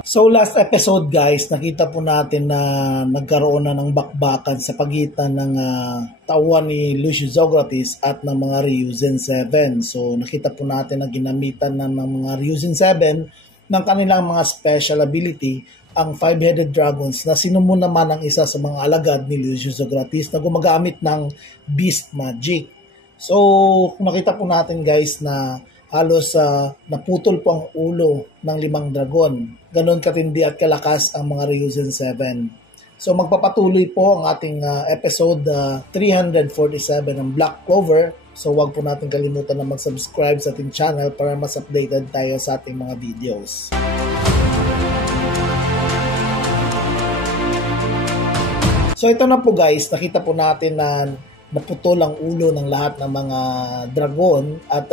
So last episode guys, nakita po natin na nagkaroon na ng bakbakan sa pagitan ng tauhan ni Lucius Zografis at ng mga Ryuzen 7. So nakita po natin na ginamitan na ng mga Ryuzen 7 ng kanilang mga special ability, ang Five-Headed Dragons, na sinumo naman ang isa sa mga alagad ni Lucius Zografis na gumagamit ng Beast Magic. So nakita po natin guys na halos naputol po ang ulo ng 5 dragon. Ganon katindi at kalakas ang mga Ryuzen 7. So magpapatuloy po ang ating episode 347 ng Black Clover. So wag po natin kalimutan na mag-subscribe sa ating channel para mas updated tayo sa ating mga videos. So ito na po guys, nakita po natin na naputol ang ulo ng lahat ng mga dragon at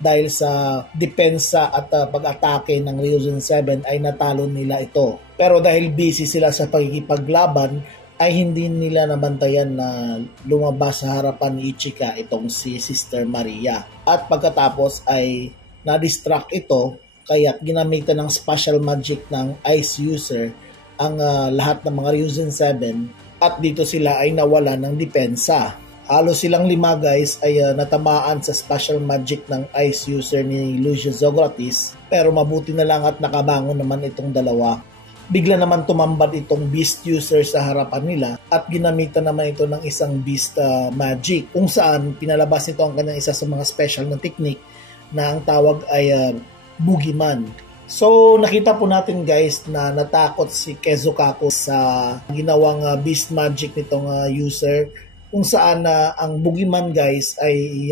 dahil sa depensa at pag-atake ng Ryuzen 7 ay natalo nila ito. Pero dahil busy sila sa pagkikipaglaban ay hindi nila nabantayan na lumabas sa harapan ni Ichika itong si Sister Maria. At pagkatapos ay na-distract ito kaya ginamitan ng special magic ng Ice User ang lahat ng mga Ryuzen 7 at dito sila ay nawala ng depensa. Halos silang 5 guys ay natamaan sa special magic ng Ice User ni Lucius Zografis, pero mabuti na lang at nakabangon naman itong dalawa. Bigla naman tumambad itong Beast User sa harapan nila at ginamitan naman ito ng isang Beast Magic kung saan pinalabas nito ang kanyang isa sa mga special na technique na ang tawag ay Boogeyman. So nakita po natin guys na natakot si Kezukako sa ginawang Beast Magic nitong user, kung saan ang Boogeyman guys ay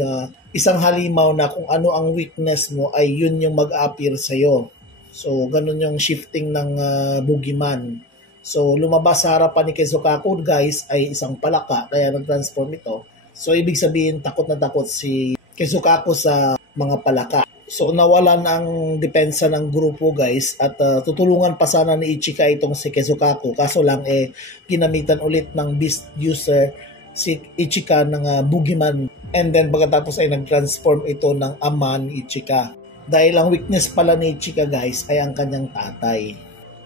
isang halimaw na kung ano ang weakness mo ay yun yung mag-appear sa'yo. So ganun yung shifting ng Boogeyman. So lumabas sa harapan ni Kezukako guys ay isang palaka kaya nag-transform ito. So ibig sabihin takot na takot si Kezukako sa mga palaka. So nawalan ang depensa ng grupo guys at tutulungan pa sana ni Ichika itong si Kezukako, kaso lang ginamitan ulit ng Beast User si Ichika ng Boogeyman, and then pagkatapos ay nag-transform ito ng ama ni Ichika. Dahil ang weakness pala ni Ichika guys ay ang kanyang tatay.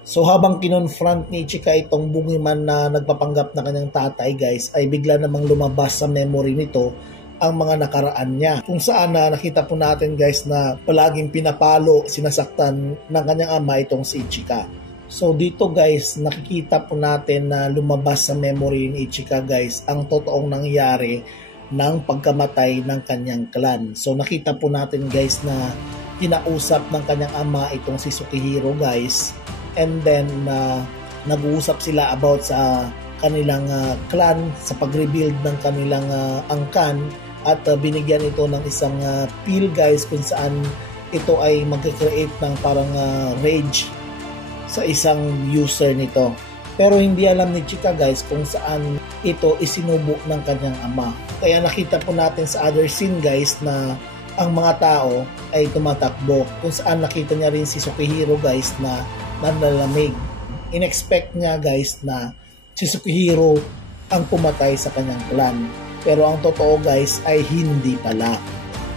So habang kinonfront ni Ichika itong Boogeyman na nagpapanggap na kanyang tatay guys, ay bigla namang lumabas sa memory nito ang mga nakaraan niya. Kung saan nakita po natin guys na palaging pinapalo, sinasaktan ng kanyang ama itong si Ichika. So dito guys, nakikita po natin na lumabas sa memory ni Ichika guys ang totoong nangyari ng pagkamatay ng kanyang clan. So nakita po natin guys na kinausap ng kanyang ama itong si Sukihiro guys, and then nag-uusap sila about sa kanilang clan, sa pag-rebuild ng kanilang angkan, at binigyan ito ng isang pill guys kung saan ito ay mag-create ng parang rage sa isang user nito. Pero hindi alam ni Ichika guys kung saan ito isinubo ng kanyang ama. Kaya nakita po natin sa other scene guys na ang mga tao ay tumatakbo, kung saan nakita niya rin si Sukihiro guys na nanlalamig. In-expect niya guys na si Sukihiro ang pumatay sa kanyang clan. Pero ang totoo guys ay hindi pala.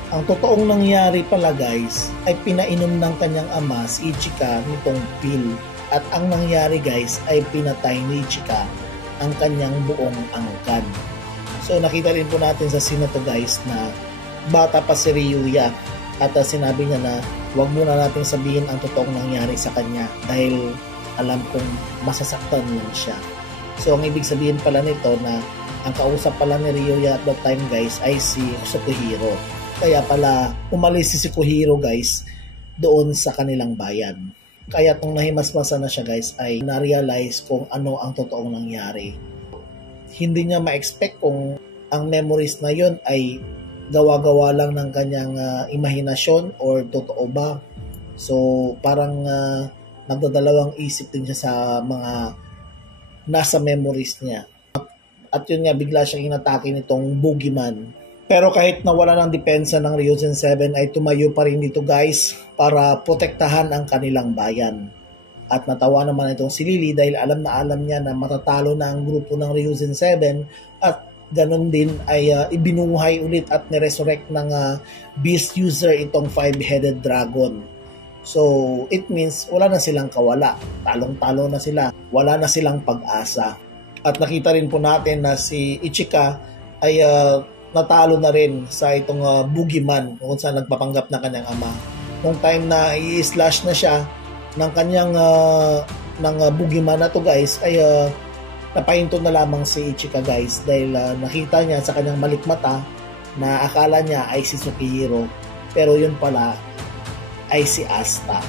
Ang totoong nangyari pala guys ay pinainom ng kanyang ama si Ichika nitong pill. At ang nangyari guys ay pinatay ni Ichika ang kanyang buong angkan. So nakita rin po natin sa scene na to guys na bata pa si Ryuya at sinabi niya na huwag muna natin sabihin ang totoong nangyari sa kanya dahil alam kong masasaktan lang siya. So ang ibig sabihin pala nito na ang kausap pala ni Ryuya at that time guys ay si Sukihiro. Kaya pala umalis si Sukihiro guys doon sa kanilang bayan. Kaya kung nahimasmasa na siya guys ay na-realize kung ano ang totoong nangyari. Hindi niya ma-expect kung ang memories na yun ay gawa-gawa lang ng kanyang imahinasyon or totoo ba. So parang nagdadalawang isip din siya sa mga nasa memories niya. At yun nga, bigla siyang inatake nitong Boogeyman. Pero kahit nawala ng depensa ng Ryuzen 7 ay tumayo pa rin dito guys para protektahan ang kanilang bayan. At natawa naman itong si Lily dahil alam niya na matatalo na ang grupo ng Ryuzen 7 at ganun din ay ibinuhay ulit at niresurrect ng Beast User itong Five-Headed Dragon. So, it means wala na silang kawala. Talong-talo na sila. Wala na silang pag-asa. At nakita rin po natin na si Ichika ay natalo na rin sa itong boogeyman kung saan nagpapanggap na kanyang ama. Nung time na i-slash na siya ng kanyang boogeyman na to guys, ay napahinto na lamang si Ichika guys dahil nakita niya sa kanyang malikmata na akala niya ay si Tsukihiro, pero yun pala ay si Asta.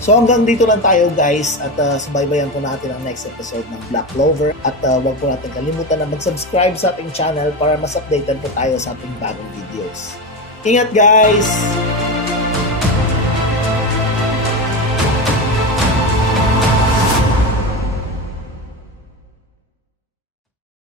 So hanggang dito lang tayo guys, at subaybayan po natin ang next episode ng Black Clover, at huwag po natin kalimutan na mag-subscribe sa ating channel para mas updated po tayo sa ating bagong videos. Ingat guys!